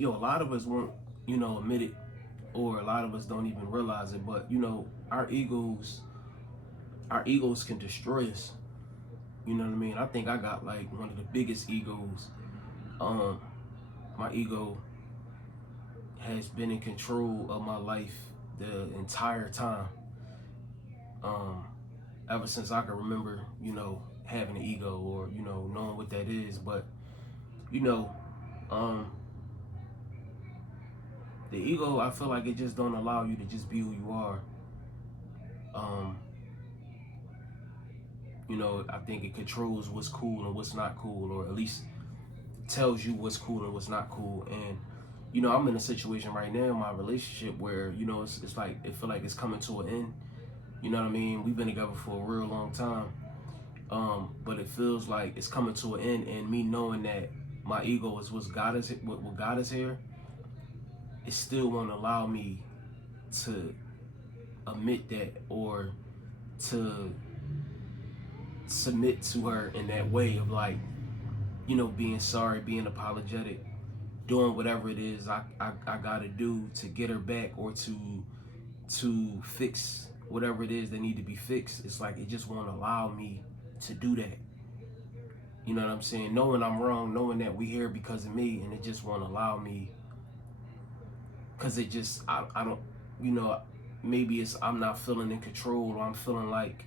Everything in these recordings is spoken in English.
a lot of us won't, admit it, or a lot of us don't even realize it. But our egos can destroy us. You know what I mean? I think I got like one of the biggest egos. Um, my ego has been in control of my life the entire time. Um, ever since I can remember, having an ego, or knowing what that is. But you know, um, the ego, I feel like it just don't allow you to just be who you are. Um, I think it controls what's cool and what's not cool, or at least tells you what's cool and what's not cool. And I'm in a situation right now in my relationship where it's like it feel like it's coming to an end. You know what I mean? We've been together for a real long time, but it feels like it's coming to an end. And me knowing that my ego is what got us here, it still won't allow me to admit that, or to submit to her in that way of like, being sorry, being apologetic, doing whatever it is I gotta do to get her back, or to fix whatever it is that need to be fixed. It's like it just won't allow me to do that. You know what I'm saying? Knowing I'm wrong, knowing that we here because of me, and it just won't allow me, because it just I don't, maybe it's I'm not feeling in control, or I'm feeling like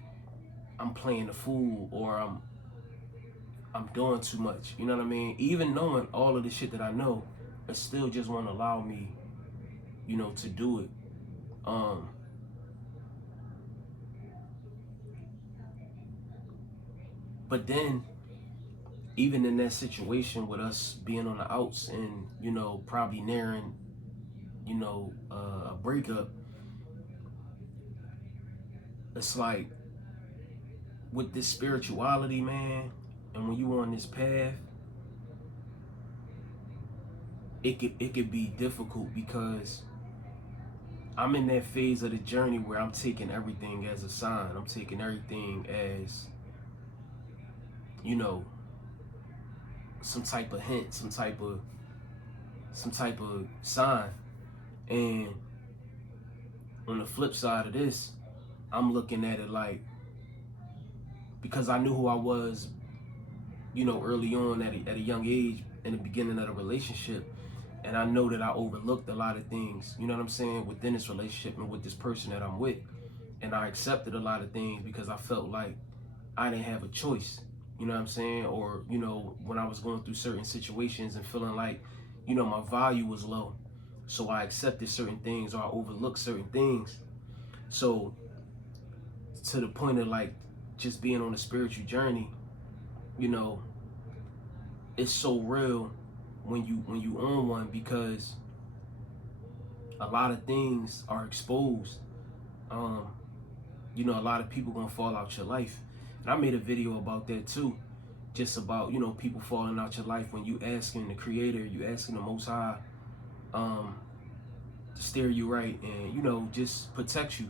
I'm playing the fool, or I'm doing too much. You know what I mean? Even knowing all of the shit that I know, it still just won't allow me, to do it. Um, but then, even in that situation with us being on the outs, and probably nearing, a breakup, it's like with this spirituality, man, and when you on this path, it could be difficult, because I'm in that phase of the journey where I'm taking everything as a sign. I'm taking everything as, you know, some type of hint, some type of sign. And on the flip side of this, I'm looking at it like, because I knew who I was, early on at a young age in the beginning of the relationship, and I know that I overlooked a lot of things, you know what I'm saying, within this relationship and with this person that I'm with. And I accepted a lot of things because I felt like I didn't have a choice, you know what I'm saying? Or, when I was going through certain situations and feeling like, my value was low. So I accepted certain things, or I overlooked certain things. So to the point of like just being on a spiritual journey, you know, it's so real when you own one, because a lot of things are exposed. Um, a lot of people gonna fall out your life. And I made a video about that too. Just about, people falling out your life when you asking the creator, you asking the most high, um, to steer you right, and, just protect you.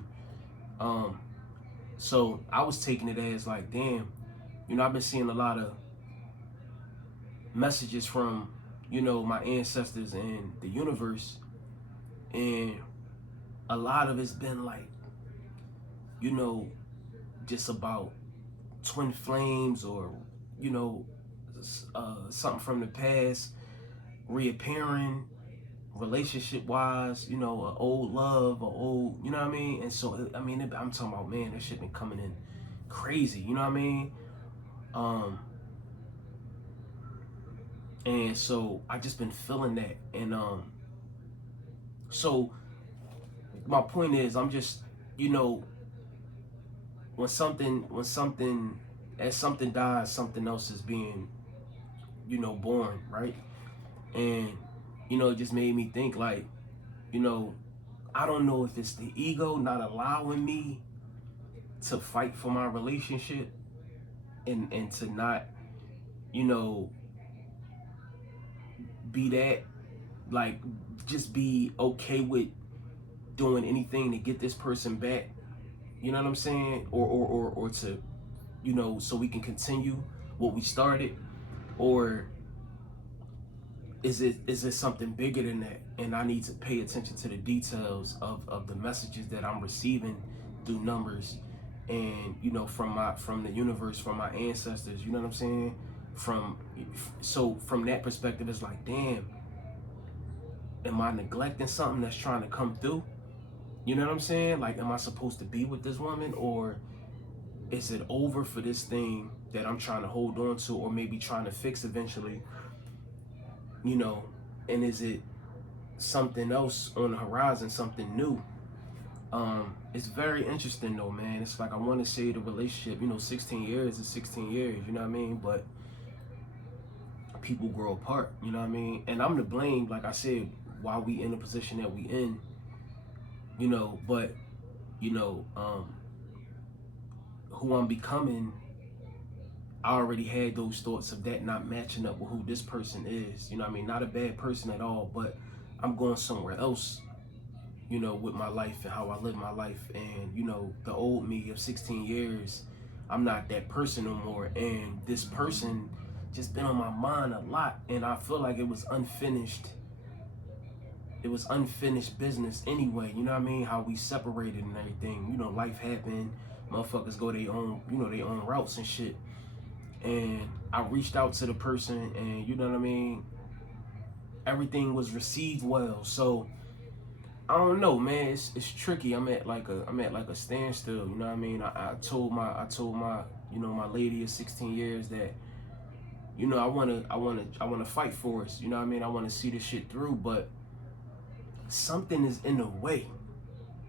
Um, so I was taking it as like, damn, I've been seeing a lot of messages from, my ancestors and the universe, and a lot of it's been like, you know, just about twin flames, or you know, something from the past reappearing, relationship wise, an old love, or old, you know what I mean. And so I mean, I'm talking about, man, this shit been coming in crazy, you know what I mean. um and so I just been feeling that. And so my point is, I'm just, you know when something as something dies, something else is being, born, right? And it just made me think like, you know I don't know if it's the ego not allowing me to fight for my relationship, and to not, you know be that, like, just be okay with doing anything to get this person back, you know what I'm saying, or to, so we can continue what we started. Or is it something bigger than that? And I need to pay attention to the details of the messages that I'm receiving through numbers, and you know, from the universe, from my ancestors. You know what I'm saying? From that perspective, it's like, damn, am I neglecting something that's trying to come through? You know what I'm saying? Like, am I supposed to be with this woman, or is it over for this thing that I'm trying to hold on to, or maybe trying to fix eventually? You know, and is it something else on the horizon, something new? It's very interesting though, man. It's like, I want to say the relationship, you know, 16 years is 16 years, you know what I mean? But people grow apart, you know what I mean? And I'm to blame, like I said, why we in the position that we in, you know, but, you know, who I'm becoming, I already had those thoughts of that not matching up with who this person is, you know what I mean? Not a bad person at all, but I'm going somewhere else, you know, with my life and how I live my life. And, you know, the old me of 16 years, I'm not that person no more. And this person just been on my mind a lot. And I feel like it was unfinished. It was unfinished business anyway. You know what I mean? How we separated and everything. You know, life happened. Motherfuckers go their own, you know, their own routes and shit. And I reached out to the person, and you know what I mean? Everything was received well. So I don't know, man. It's tricky. I'm at like a standstill. You know what I mean? I told my you know, my lady of 16 years that, you know, I wanna fight for us. You know what I mean? I wanna see this shit through, but something is in the way.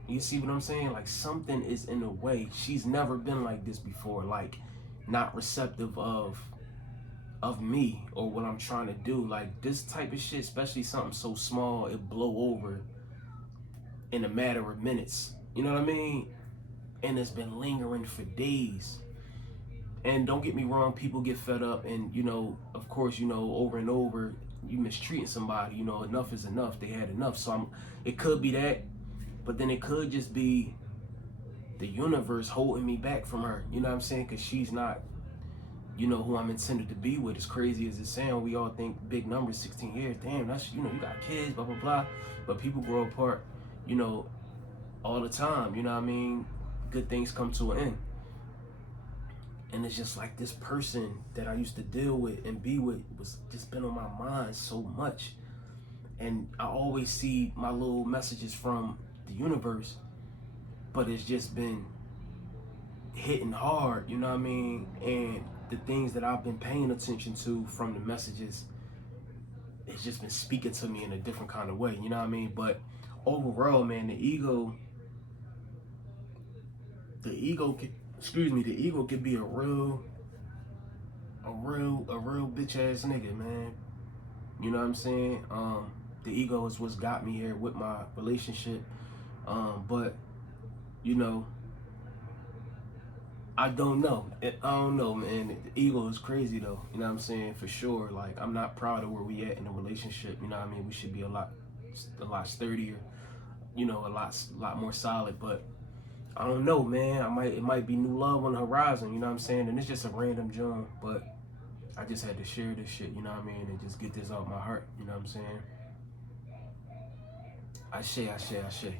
You see what I'm saying? Like, something is in the way. She's never been like this before. Like, not receptive of me or what I'm trying to do. Like, this type of shit, especially something so small, it blow over in a matter of minutes. You know what I mean? And it's been lingering for days. And don't get me wrong, people get fed up, and you know, of course, you know, over and over, you mistreating somebody, you know, enough is enough. They had enough. So it could be that, but then it could just be the universe holding me back from her. You know what I'm saying? Because she's not, you know, who I'm intended to be with. As crazy as it sounds, we all think big numbers, 16 years, damn, that's, you know, you got kids, blah, blah, blah. But people grow apart, you know, all the time. You know what I mean? Good things come to an end. And it's just like, this person that I used to deal with and be with was just been on my mind so much. And I always see my little messages from the universe, but it's just been hitting hard, you know what I mean? And the things that I've been paying attention to from the messages, it's just been speaking to me in a different kind of way, you know what I mean? But overall, man, the ego could be a real bitch ass nigga, man. You know what I'm saying? The ego is what's got me here with my relationship. But you know, I don't know. Man. The ego is crazy though. You know what I'm saying? For sure. Like, I'm not proud of where we at in the relationship. You know what I mean? We should be a lot sturdier. You know, a lot more solid. But I don't know, man. It might be new love on the horizon. You know what I'm saying? And it's just a random joint, but I just had to share this shit. You know what I mean? And just get this off my heart. You know what I'm saying? Ashe, ashe, ashe.